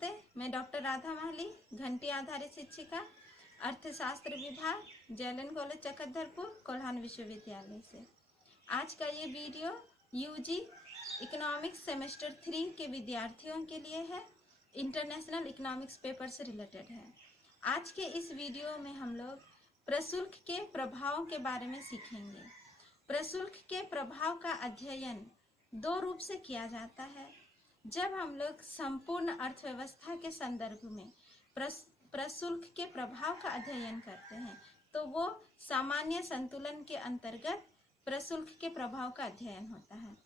नमस्ते, मैं डॉक्टर राधा माहली, घंटी आधारित शिक्षिका, अर्थशास्त्र विभाग, जयलन कॉलेज चकधरपुर, कोल्हान विश्वविद्यालय से। आज का ये वीडियो यूजी इकोनॉमिक्स सेमेस्टर 3 के विद्यार्थियों के लिए है। इंटरनेशनल इकोनॉमिक्स पेपर से रिलेटेड है। आज के इस वीडियो में हम लोग प्रशुल्क के प्रभाव के बारे में सीखेंगे। प्रशुल्क के प्रभाव का अध्ययन दो रूप से किया जाता है। जब हम लोग संपूर्ण अर्थव्यवस्था के संदर्भ में प्रशुल्क के प्रभाव का अध्ययन करते हैं तो वो सामान्य संतुलन के अंतर्गत प्रशुल्क के प्रभाव का अध्ययन होता है।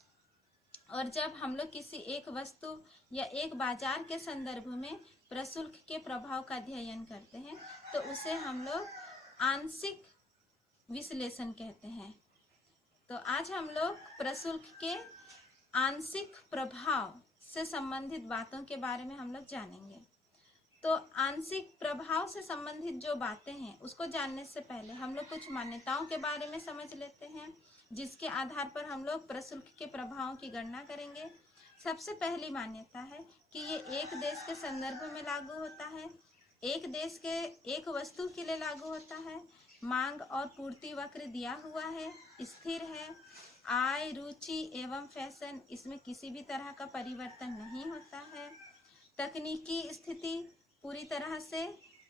और जब हम लोग किसी एक वस्तु या एक बाजार के संदर्भ में प्रशुल्क के प्रभाव का अध्ययन करते हैं तो उसे हम लोग आंशिक विश्लेषण कहते हैं। तो आज हम लोग प्रशुल्क के आंशिक प्रभाव से संबंधित बातों के बारे में हम लोग जानेंगे। तो आंशिक प्रभाव से संबंधित जो बातें हैं उसको जानने से पहले हम लोग कुछ मान्यताओं के बारे में समझ लेते हैं, जिसके आधार पर हम लोग प्रशुल्क के प्रभावों की गणना करेंगे। सबसे पहली मान्यता है कि ये एक देश के संदर्भ में लागू होता है, एक देश के एक वस्तु के लिए लागू होता है, मांग और पूर्ति वक्र दिया हुआ है, स्थिर है, आय, रुचि एवं फैशन इसमें किसी भी तरह का परिवर्तन नहीं होता है, तकनीकी स्थिति पूरी तरह से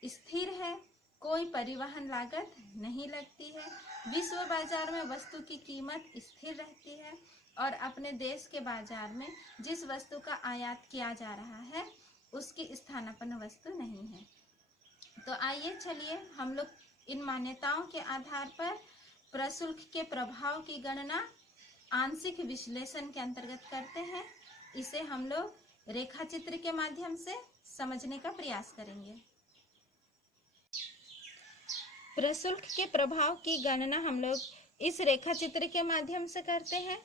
स्थिर है, कोई परिवहन लागत नहीं लगती है, विश्व बाजार में वस्तु की कीमत स्थिर रहती है और अपने देश के बाजार में जिस वस्तु का आयात किया जा रहा है उसकी स्थानापन्न वस्तु नहीं है। तो आइए चलिए हम लोग इन मान्यताओं के आधार पर प्रशुल्क के प्रभाव की गणना आंशिक विश्लेषण के अंतर्गत करते हैं। इसे हम लोग रेखा चित्र के माध्यम से समझने का प्रयास करेंगे। प्रशुल्क के प्रभाव की गणना हम लोग इस रेखा चित्र के माध्यम से करते हैं।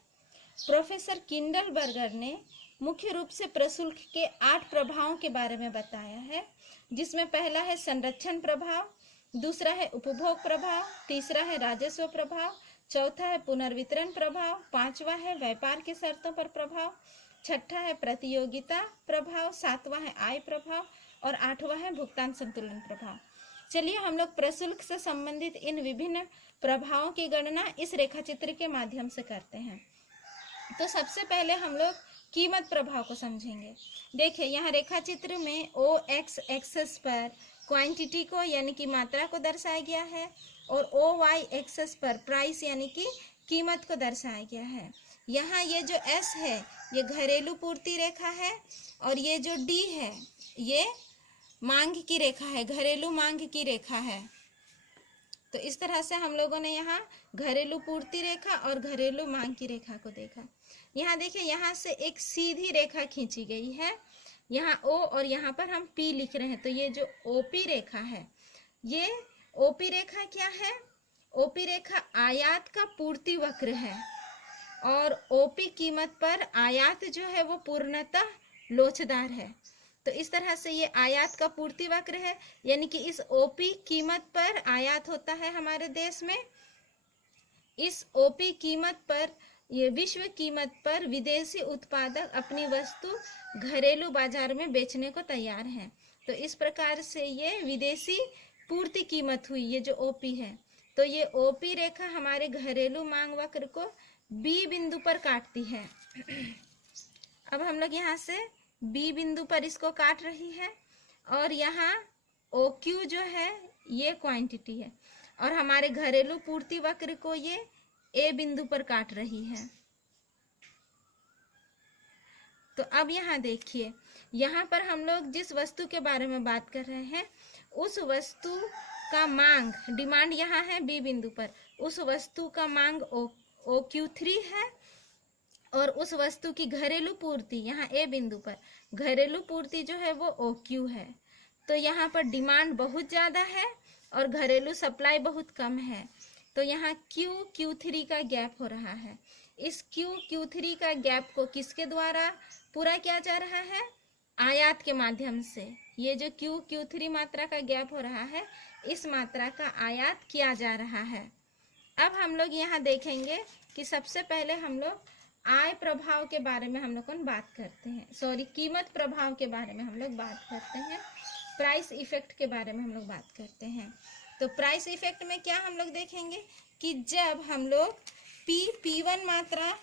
प्रोफेसर किंडलबर्गर ने मुख्य रूप से प्रशुल्क के 8 प्रभावों के बारे में बताया है, जिसमें पहला है संरक्षण प्रभाव, दूसरा है उपभोग प्रभाव, तीसरा है राजस्व प्रभाव, चौथा है पुनर्वितरण प्रभाव, पांचवा है व्यापार की शर्तों पर प्रभाव, छठा है प्रतियोगिता प्रभाव, सातवां है आय प्रभाव और आठवां है भुगतान संतुलन प्रभाव। चलिए हम लोग प्रशुल्क से संबंधित इन विभिन्न प्रभावों की गणना इस रेखा चित्र के माध्यम से करते हैं। तो सबसे पहले हम लोग कीमत प्रभाव को समझेंगे। देखिए यहाँ रेखा चित्र में ओ एक्स एक्सेस पर क्वांटिटी को यानी कि मात्रा को दर्शाया गया है और ओ वाई एक्सेस पर प्राइस यानी कि कीमत को दर्शाया गया है। यहाँ ये जो एस है ये घरेलू पूर्ति रेखा है और ये जो डी है ये मांग की रेखा है, घरेलू मांग की रेखा है। तो इस तरह से हम लोगों ने यहाँ घरेलू पूर्ति रेखा और घरेलू मांग की रेखा को देखा। यहाँ देखिए यहाँ से एक सीधी रेखा खींची गई है, यहाँ ओ और यहाँ पर हम पी लिख रहे हैं। तो ये जो ओपी रेखा है, ये ओपी रेखा क्या है? ओपी रेखा आयात का पूर्ति वक्र है और ओपी कीमत पर आयात जो है वो पूर्णतः लोचदार है। तो इस तरह से ये आयात का पूर्ति वक्र है, यानी कि इस ओपी कीमत पर आयात होता है हमारे देश में। इस ओपी कीमत पर, ये विश्व कीमत पर विदेशी उत्पादक अपनी वस्तु घरेलू बाजार में बेचने को तैयार हैं। तो इस प्रकार से ये विदेशी पूर्ति कीमत हुई, ये जो ओपी है। तो ये ओपी रेखा हमारे घरेलू मांग वक्र को बी बिंदु पर काटती है। अब हम लोग यहाँ से बी बिंदु पर इसको काट रही है और यहाँ ओ क्यू जो है ये क्वांटिटी है और हमारे घरेलू पूर्ति वक्र को ये ए बिंदु पर काट रही है। तो अब यहाँ देखिए, यहाँ पर हम लोग जिस वस्तु के बारे में बात कर रहे हैं उस वस्तु का मांग, डिमांड यहाँ है बी बिंदु पर, उस वस्तु का मांग ओ क्यू 3 है और उस वस्तु की घरेलू पूर्ति यहाँ ए बिंदु पर, घरेलू पूर्ति जो है वो ओ क्यू है। तो यहाँ पर डिमांड बहुत ज़्यादा है और घरेलू सप्लाई बहुत कम है। तो यहाँ Q3 का गैप हो रहा है। इस Q3 का गैप को किसके द्वारा पूरा किया जा रहा है? आयात के माध्यम से। ये जो Q3 मात्रा का गैप हो रहा है, इस मात्रा का आयात किया जा रहा है। अब हम लोग यहाँ देखेंगे कि सबसे पहले हम लोग आय प्रभाव के बारे में हम लोग बात करते हैं, सॉरी कीमत प्रभाव के बारे में हम लोग बात करते हैं, प्राइस इफेक्ट के बारे में हम लोग बात करते हैं। तो प्राइस इफेक्ट में क्या हम लोग देखेंगे कि जब हम लोग P1 मात्रा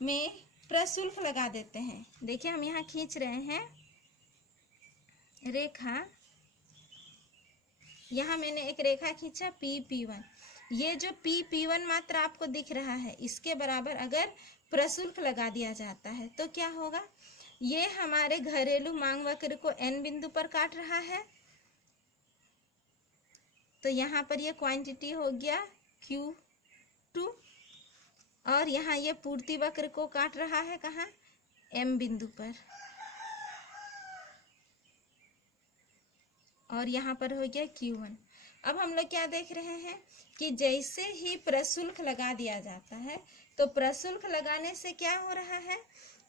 में प्रशुल्क लगा देते हैं, देखिए हम यहाँ खींच रहे हैं रेखा, यहाँ मैंने एक रेखा खींचा P1, ये जो P1 मात्रा आपको दिख रहा है इसके बराबर अगर प्रशुल्क लगा दिया जाता है तो क्या होगा, ये हमारे घरेलू मांग वक्र को n बिंदु पर काट रहा है, तो यहाँ पर ये क्वांटिटी हो गया Q2 और यहाँ ये पूर्ति वक्र को काट रहा है कहाँ, m बिंदु पर, और यहाँ पर हो गया Q1। अब हम लोग क्या देख रहे हैं कि जैसे ही प्रशुल्क लगा दिया जाता है तो प्रशुल्क लगाने से क्या हो रहा है,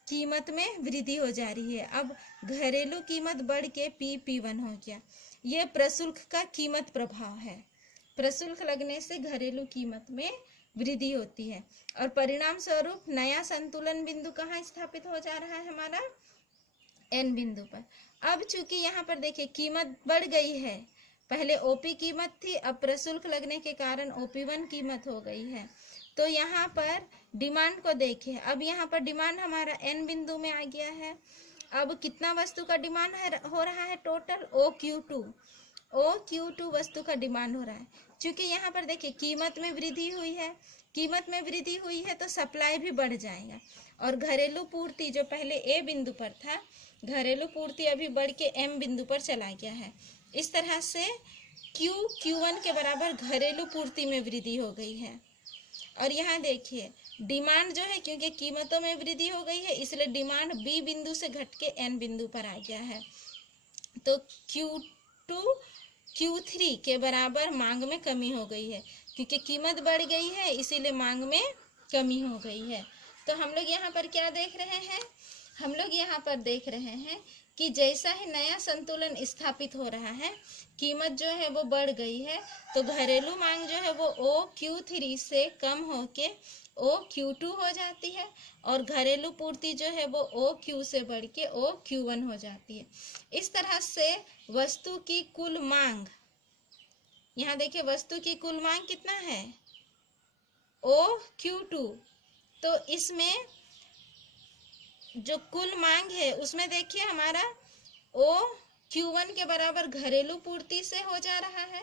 कीमत में वृद्धि हो जा रही है। अब घरेलू कीमत बढ़ के P1 हो गया, ये प्रशुल्क का कीमत प्रभाव है। प्रशुल्क लगने से घरेलू कीमत में वृद्धि होती है और परिणाम स्वरूप नया संतुलन बिंदु कहाँ स्थापित हो जा रहा है, हमारा n बिंदु पर। अब चूंकि यहाँ पर देखिए कीमत बढ़ गई है, पहले OP कीमत थी, अब प्रशुल्क लगने के कारण OP1 कीमत हो गई है। तो यहाँ पर डिमांड को देखिए, अब यहाँ पर डिमांड हमारा n बिंदु में आ गया है। अब कितना वस्तु का डिमांड हो रहा है, टोटल OQ2 वस्तु का डिमांड हो रहा है। क्योंकि यहाँ पर देखिए कीमत में वृद्धि हुई है, कीमत में वृद्धि हुई है तो सप्लाई भी बढ़ जाएगा और घरेलू पूर्ति जो पहले A बिंदु पर था, घरेलू पूर्ति अभी बढ़ के M बिंदु पर चला गया है। इस तरह से Q1 के बराबर घरेलू पूर्ति में वृद्धि हो गई है। और यहाँ देखिए डिमांड जो है, क्योंकि कीमतों में वृद्धि हो गई है इसलिए डिमांड B बिंदु से घट के N बिंदु पर आ गया है। तो Q2 Q3 के बराबर मांग में कमी हो गई है, क्योंकि कीमत बढ़ गई है इसीलिए मांग में कमी हो गई है। तो हम लोग यहाँ पर क्या देख रहे हैं, हम लोग यहाँ पर देख रहे हैं कि जैसा ही नया संतुलन स्थापित हो रहा है, कीमत जो है वो बढ़ गई है, तो घरेलू मांग जो है वो OQ3 से कम होके OQ2 हो जाती है और घरेलू पूर्ति जो है वो OQ से बढ़ के OQ1 हो जाती है। इस तरह से वस्तु की कुल मांग, यहाँ देखिए वस्तु की कुल मांग कितना है, OQ2, तो इसमें जो कुल मांग है उसमें देखिए हमारा OQ1 के बराबर घरेलू पूर्ति से हो जा रहा है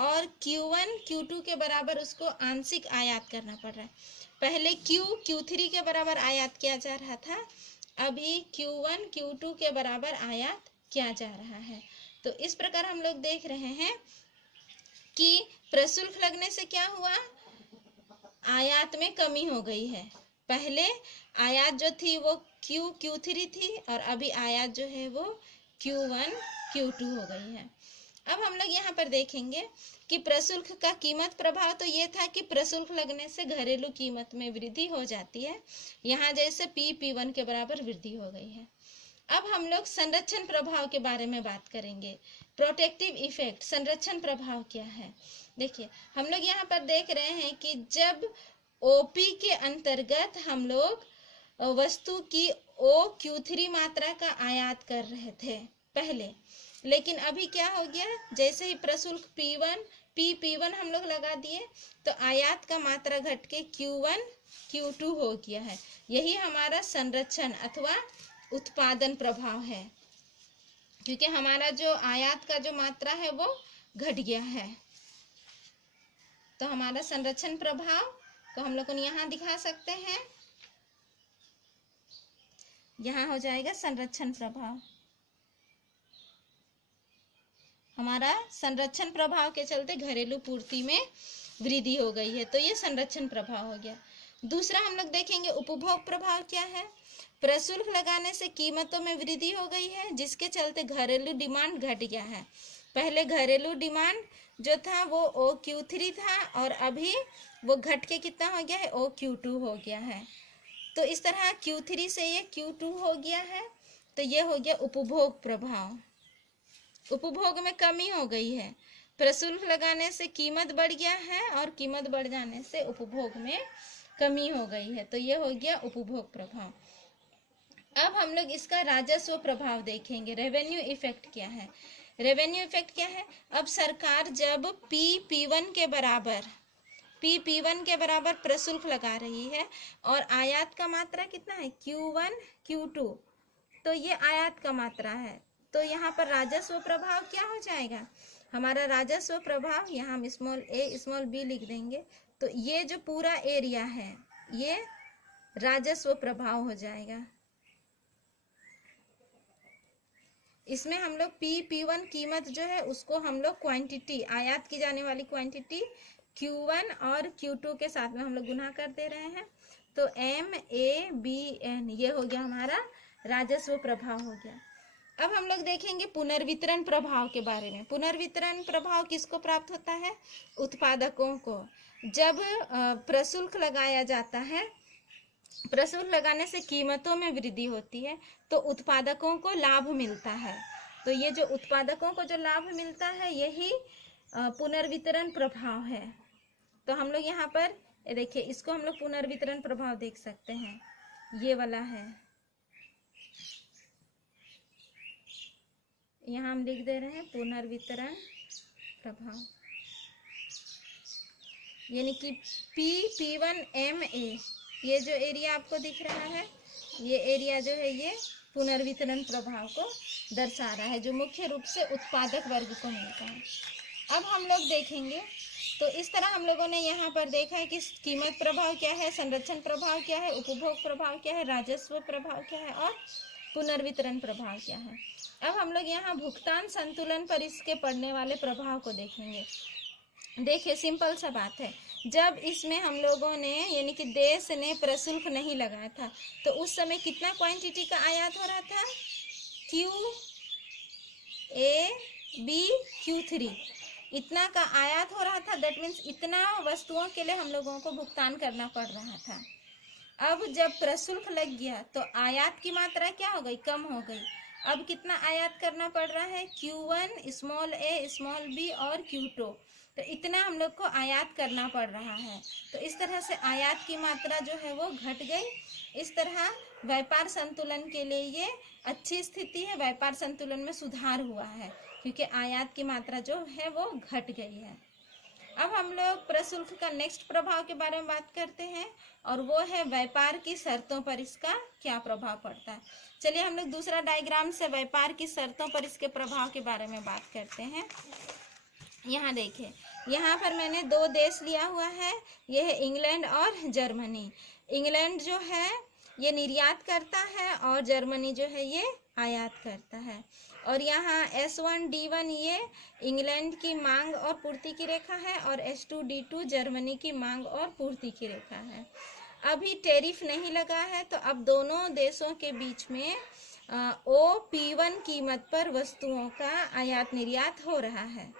और Q1 Q2 के बराबर उसको आंशिक आयात करना पड़ रहा है। पहले Q3 के बराबर आयात किया जा रहा था, अभी Q1 Q2 के बराबर आयात किया जा रहा है। तो इस प्रकार हम लोग देख रहे हैं कि प्रशुल्क लगने से क्या हुआ, आयात में कमी हो गई है। पहले आयात जो थी वो Q3 थी और अभी आयात जो है वो Q1 Q2 हो गई है। अब हम लोग यहाँ पर देखेंगे कि प्रशुल्क का कीमत प्रभाव तो ये था कि प्रशुल्क लगने से घरेलू कीमत में वृद्धि हो जाती है, यहाँ जैसे P1 के बराबर वृद्धि हो गई है। अब हम लोग संरक्षण प्रभाव के बारे में बात करेंगे। प्रोटेक्टिव इफेक्ट, संरक्षण प्रभाव क्या है, देखिए हम लोग यहाँ पर देख रहे हैं कि जब OP के अंतर्गत हम लोग वस्तु की OQ3 मात्रा का आयात कर रहे थे पहले, लेकिन अभी क्या हो गया, जैसे ही प्रशुल्क P1 हम लोग लगा दिए तो आयात का मात्रा घट के Q1 Q2 हो गया है। यही हमारा संरक्षण अथवा उत्पादन प्रभाव है, क्योंकि हमारा जो आयात का जो मात्रा है वो घट गया है। तो हमारा संरक्षण प्रभाव को हम लोग यहाँ दिखा सकते हैं, यहाँ हो जाएगा संरक्षण प्रभाव। हमारा संरक्षण प्रभाव के चलते घरेलू पूर्ति में वृद्धि हो गई है, तो ये संरक्षण प्रभाव हो गया। दूसरा हम लोग देखेंगे उपभोग प्रभाव क्या है। प्रशुल्क लगाने से कीमतों में वृद्धि हो गई है, जिसके चलते घरेलू डिमांड घट गया है। पहले घरेलू डिमांड जो था वो OQ3 था और अभी वो घट के कितना हो गया है, OQ2 हो गया है। तो इस तरह Q3 से ये Q2 हो गया है, तो ये हो गया उपभोग प्रभाव। उपभोग में कमी हो गई है, प्रशुल्क लगाने से कीमत बढ़ गया है और कीमत बढ़ जाने से उपभोग में कमी हो गई है। तो ये हो गया उपभोग प्रभाव। अब हम लोग इसका राजस्व प्रभाव देखेंगे। रेवेन्यू इफेक्ट क्या है? रेवेन्यू इफेक्ट क्या है? अब सरकार जब P1 के बराबर P1 के बराबर प्रशुल्क लगा रही है और आयात का मात्रा कितना है? Q1 Q2, तो ये आयात का मात्रा है। तो यहाँ पर राजस्व प्रभाव क्या हो जाएगा? हमारा राजस्व प्रभाव, यहाँ हम स्मॉल a स्मॉल b लिख देंगे। तो ये जो पूरा एरिया है ये राजस्व प्रभाव हो जाएगा। इसमें हम लोग P1 कीमत जो है उसको हम लोग क्वांटिटी, आयात की जाने वाली क्वांटिटी Q1 और Q2 के साथ में हम लोग गुना कर दे रहे हैं। तो MABN ये हो गया हमारा राजस्व प्रभाव हो गया। अब हम लोग देखेंगे पुनर्वितरण प्रभाव के बारे में। पुनर्वितरण प्रभाव किसको प्राप्त होता है? उत्पादकों को। जब प्रशुल्क लगाया जाता है, प्रशुल्क लगाने से कीमतों में वृद्धि होती है तो उत्पादकों को लाभ मिलता है। तो ये जो उत्पादकों को जो लाभ मिलता है यही पुनर्वितरण प्रभाव है। तो हम लोग यहाँ पर देखिए, इसको हम लोग पुनर्वितरण प्रभाव देख सकते हैं, ये वाला है। यहाँ हम लिख दे रहे हैं पुनर्वितरण प्रभाव, यानी कि P1MA, ये जो एरिया आपको दिख रहा है ये एरिया जो है ये पुनर्वितरण प्रभाव को दर्शा रहा है, जो मुख्य रूप से उत्पादक वर्ग को मिलता है। अब हम लोग देखेंगे तो इस तरह हम लोगों ने यहाँ पर देखा है कि कीमत प्रभाव क्या है, संरक्षण प्रभाव क्या है, उपभोग प्रभाव क्या है, राजस्व प्रभाव क्या है और पुनर्वितरण प्रभाव क्या है। अब हम लोग यहाँ भुगतान संतुलन पर इसके पड़ने वाले प्रभाव को देखेंगे। देखिए, सिंपल सा बात है, जब इसमें हम लोगों ने यानी कि देश ने प्रशुल्क नहीं लगाया था तो उस समय कितना क्वांटिटी का आयात हो रहा था? QABQ3 इतना का आयात हो रहा था। दैट मीन्स इतना वस्तुओं के लिए हम लोगों को भुगतान करना पड़ रहा था। अब जब प्रशुल्क लग गया तो आयात की मात्रा क्या हो गई? कम हो गई। अब कितना आयात करना पड़ रहा है? Q1 small a small b और Q2, तो इतना हम लोग को आयात करना पड़ रहा है। तो इस तरह से आयात की मात्रा जो है वो घट गई। इस तरह व्यापार संतुलन के लिए ये अच्छी स्थिति है, व्यापार संतुलन में सुधार हुआ है क्योंकि आयात की मात्रा जो है वो घट गई है। अब हम लोग प्रशुल्क का नेक्स्ट प्रभाव के बारे में बात करते हैं और वो है व्यापार की शर्तों पर इसका क्या प्रभाव पड़ता है। चलिए हम लोग दूसरा डायग्राम से व्यापार की शर्तों पर इसके प्रभाव के बारे में बात करते हैं। यहाँ देखिए, यहाँ पर मैंने दो देश लिया हुआ है, ये है इंग्लैंड और जर्मनी। इंग्लैंड जो है ये निर्यात करता है और जर्मनी जो है ये आयात करता है। और यहाँ S1D1 ये इंग्लैंड की मांग और पूर्ति की रेखा है और S2D2 जर्मनी की मांग और पूर्ति की रेखा है। अभी टैरिफ नहीं लगा है तो अब दोनों देशों के बीच में OP1 कीमत पर वस्तुओं का आयात निर्यात हो रहा है।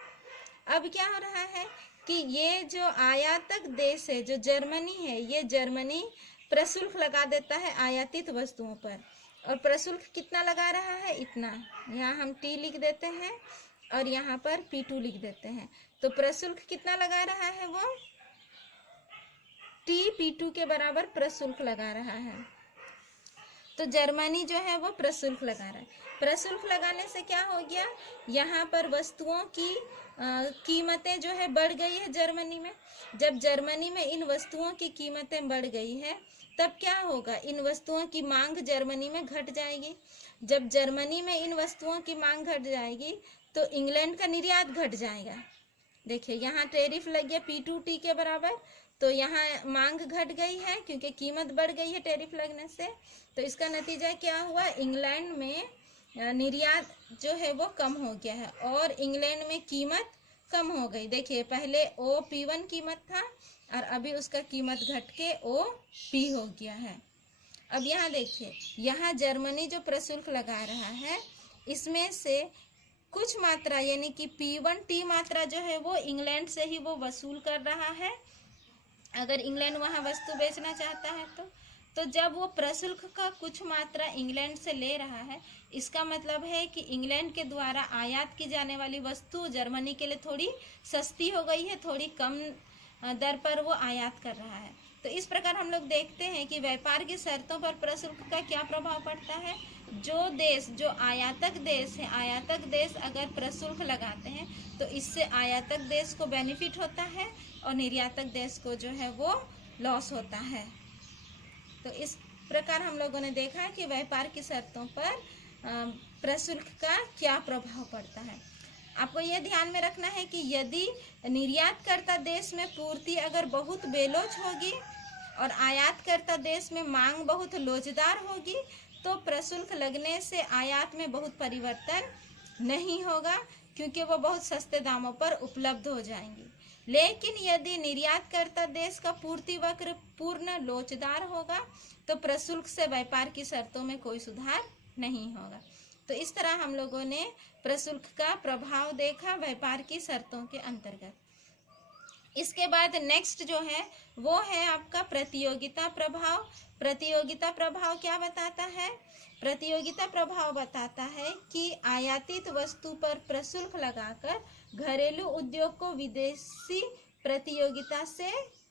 अब क्या हो रहा है कि ये जो आयातक देश है जो जर्मनी है, ये जर्मनी प्रशुल्क लगा देता है आयातित वस्तुओं पर। और प्रशुल्क कितना लगा रहा है? इतना। यहाँ हम T लिख देते हैं और यहाँ पर P2 लिख देते हैं। तो प्रशुल्क कितना लगा रहा है? वो T/P2 के बराबर प्रशुल्क लगा रहा है। तो जर्मनी जो है वो प्रशुल्क लगा रहा है। प्रशुल्क लगाने से क्या हो गया? यहाँ पर वस्तुओं की कीमतें जो है बढ़ गई है जर्मनी में। जब जर्मनी में इन वस्तुओं की कीमतें बढ़ गई है तब क्या होगा? इन वस्तुओं की मांग जर्मनी में घट जाएगी। जब जर्मनी में इन वस्तुओं की मांग घट जाएगी तो इंग्लैंड का निर्यात घट जाएगा। देखिए, यहाँ टैरिफ लग गया P2T के बराबर, तो यहाँ मांग घट गई है क्योंकि कीमत बढ़ गई है टैरिफ लगने से। तो इसका नतीजा क्या हुआ? इंग्लैंड में निर्यात जो है वो कम हो गया है और इंग्लैंड में कीमत कम हो गई। देखिए, पहले OP1 कीमत था और अभी उसका कीमत घट के OP हो गया है। अब यहाँ देखिए, यहाँ जर्मनी जो प्रशुल्क लगा रहा है इसमें से कुछ मात्रा यानी कि P1T मात्रा जो है वो इंग्लैंड से ही वो वसूल कर रहा है अगर इंग्लैंड वहाँ वस्तु बेचना चाहता है तो जब वो प्रशुल्क का कुछ मात्रा इंग्लैंड से ले रहा है, इसका मतलब है कि इंग्लैंड के द्वारा आयात की जाने वाली वस्तु जर्मनी के लिए थोड़ी सस्ती हो गई है, थोड़ी कम दर पर वो आयात कर रहा है। तो इस प्रकार हम लोग देखते हैं कि व्यापार की शर्तों पर प्रशुल्क का क्या प्रभाव पड़ता है। जो आयातक देश है, आयातक देश अगर प्रशुल्क लगाते हैं तो इससे आयातक देश को बेनिफिट होता है और निर्यातक देश को जो है वो लॉस होता है। तो इस प्रकार हम लोगों ने देखा कि व्यापार की शर्तों पर प्रशुल्क का क्या प्रभाव पड़ता है। आपको यह ध्यान में रखना है कि यदि निर्यातकर्ता देश में पूर्ति अगर बहुत बेलोच होगी और आयातकर्ता देश में मांग बहुत लोचदार होगी तो प्रशुल्क लगने से आयात में बहुत परिवर्तन नहीं होगा, क्योंकि वो बहुत सस्ते दामों पर उपलब्ध हो जाएंगी। लेकिन यदि निर्यातकर्ता देश का पूर्ति वक्र पूर्ण लोचदार होगा तो प्रशुल्क से व्यापार की शर्तों में कोई सुधार नहीं होगा। तो इस तरह हम लोगों ने प्रशुल्क का प्रभाव देखा व्यापार की शर्तों के अंतर्गत। इसके बाद नेक्स्ट जो है वो है आपका प्रतियोगिता प्रभाव। प्रतियोगिता प्रभाव क्या बताता है? प्रतियोगिता प्रभाव बताता है कि आयातित वस्तु पर प्रशुल्क लगाकर घरेलू उद्योग को विदेशी प्रतियोगिता से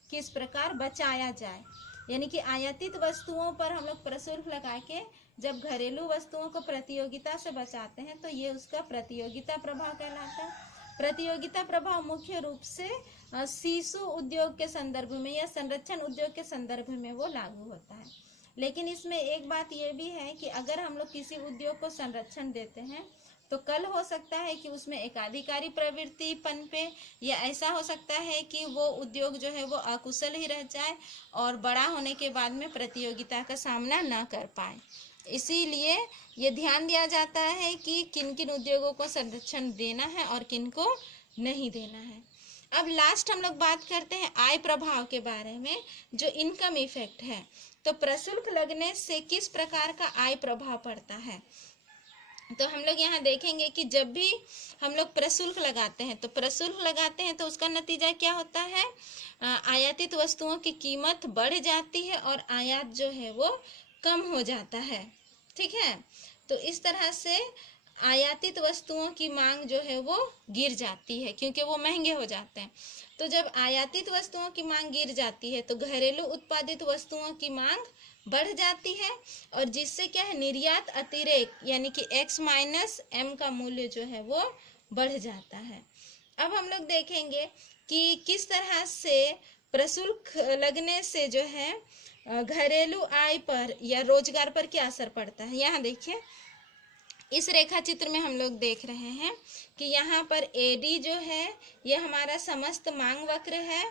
किस प्रकार बचाया जाए। यानी कि आयातित वस्तुओं पर हम लोग प्रशुल्क लगा के जब घरेलू वस्तुओं को प्रतियोगिता से बचाते हैं तो ये उसका प्रतियोगिता प्रभाव कहलाता है। प्रतियोगिता प्रभाव मुख्य रूप से शिशु उद्योग के संदर्भ में या संरक्षण उद्योग के संदर्भ में वो लागू होता है। लेकिन इसमें एक बात ये भी है कि अगर हम लोग किसी उद्योग को संरक्षण देते हैं तो कल हो सकता है कि उसमें एकाधिकारी प्रवृत्ति पनपे, या ऐसा हो सकता है कि वो उद्योग जो है वो अकुशल ही रह जाए और बड़ा होने के बाद में प्रतियोगिता का सामना न कर पाए। इसीलिए ये ध्यान दिया जाता है कि किन किन उद्योगों को संरक्षण देना है और किन को नहीं देना है। अब लास्ट हम लोग बात करते हैं आय प्रभाव के बारे में, जो इनकम इफेक्ट है। तो प्रशुल्क लगने से किस प्रकार का आय प्रभाव पड़ता है। तो हम लोग यहाँ देखेंगे कि जब भी हम लोग प्रशुल्क लगाते हैं तो उसका नतीजा क्या होता है, आयातित वस्तुओं की कीमत बढ़ जाती है और आयात जो है वो कम हो जाता है। ठीक है, तो इस तरह से आयातित वस्तुओं की मांग जो है वो गिर जाती है क्योंकि वो महंगे हो जाते हैं। तो जब आयातित वस्तुओं की मांग गिर जाती है तो घरेलू उत्पादित वस्तुओं की मांग बढ़ जाती है और जिससे क्या है, निर्यात अतिरेक यानी कि x माइनस m का मूल्य जो है वो बढ़ जाता है। अब हम लोग देखेंगे कि किस तरह से प्रशुल्क लगने से जो है घरेलू आय पर या रोजगार पर क्या असर पड़ता है। यहाँ देखिए, इस रेखा चित्र में हम लोग देख रहे हैं कि यहाँ पर AD जो है ये हमारा समस्त मांग वक्र है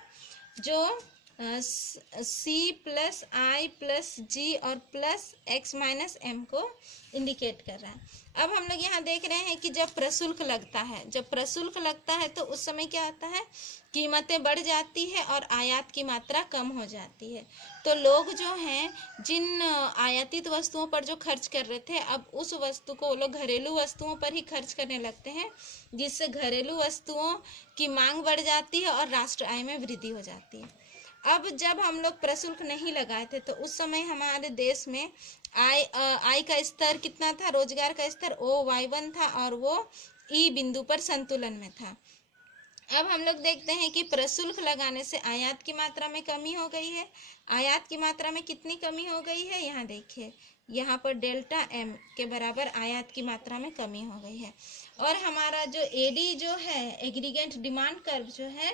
जो C plus I plus G और प्लस x माइनस M को इंडिकेट कर रहा है। अब हम लोग यहाँ देख रहे हैं कि जब प्रशुल्क लगता है तो उस समय क्या होता है, कीमतें बढ़ जाती है और आयात की मात्रा कम हो जाती है। तो लोग जो हैं जिन आयातित वस्तुओं पर जो खर्च कर रहे थे, अब उस वस्तु को वो लोग घरेलू वस्तुओं पर ही खर्च करने लगते हैं, जिससे घरेलू वस्तुओं की मांग बढ़ जाती है और राष्ट्र आय में वृद्धि हो जाती है। अब जब हम लोग प्रशुल्क नहीं लगाए थे तो उस समय हमारे देश में आय का स्तर कितना था, रोजगार का स्तर OY1 था और वो E बिंदु पर संतुलन में था। अब हम लोग देखते हैं कि प्रशुल्क लगाने से आयात की मात्रा में कमी हो गई है। आयात की मात्रा में कितनी कमी हो गई है, यहाँ देखिए, यहाँ पर डेल्टा M के बराबर आयात की मात्रा में कमी हो गई है। और हमारा जो AD जो है, एग्रीगेट डिमांड कर्व जो है,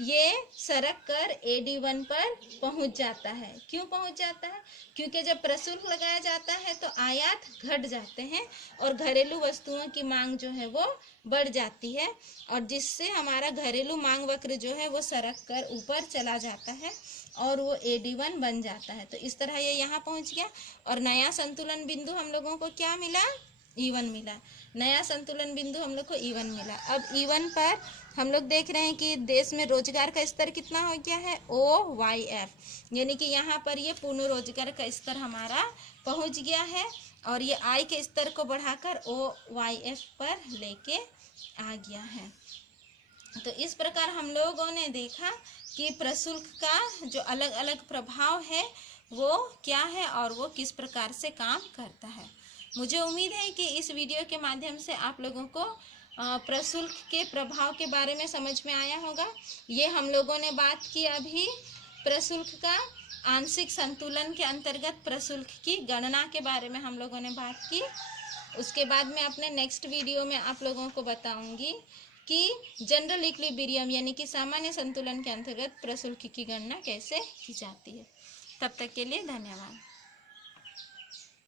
ये सरक कर AD1 पर पहुंच जाता है। क्यों पहुंच जाता है? क्योंकि जब प्रशुल्क लगाया जाता है तो आयात घट जाते हैं और घरेलू वस्तुओं की मांग जो है वो बढ़ जाती है और जिससे हमारा घरेलू मांग वक्र जो है वो सरक कर ऊपर चला जाता है और वो AD1 बन जाता है। तो इस तरह ये यहाँ पहुँच गया और नया संतुलन बिंदु हम लोगों को क्या मिला, E1 मिला। नया संतुलन बिंदु हम लोग को E1 मिला। अब E1 पर हम लोग देख रहे हैं कि देश में रोजगार का स्तर कितना हो गया है, OYF, यानी कि यहाँ पर ये पूर्ण रोजगार का स्तर हमारा पहुँच गया है और ये आय के स्तर को बढ़ाकर OYF पर लेके आ गया है। तो इस प्रकार हम लोगों ने देखा कि प्रशुल्क का जो अलग अलग प्रभाव है वो क्या है और वो किस प्रकार से काम करता है। मुझे उम्मीद है कि इस वीडियो के माध्यम से आप लोगों को प्रशुल्क के प्रभाव के बारे में समझ में आया होगा। ये हम लोगों ने बात की अभी प्रशुल्क का आंशिक संतुलन के अंतर्गत प्रशुल्क की गणना के बारे में हम लोगों ने बात की। उसके बाद में अपने नेक्स्ट वीडियो में आप लोगों को बताऊंगी कि जनरल इक्विलिब्रियम यानी कि सामान्य संतुलन के अंतर्गत प्रशुल्क की गणना कैसे की जाती है। तब तक के लिए धन्यवाद।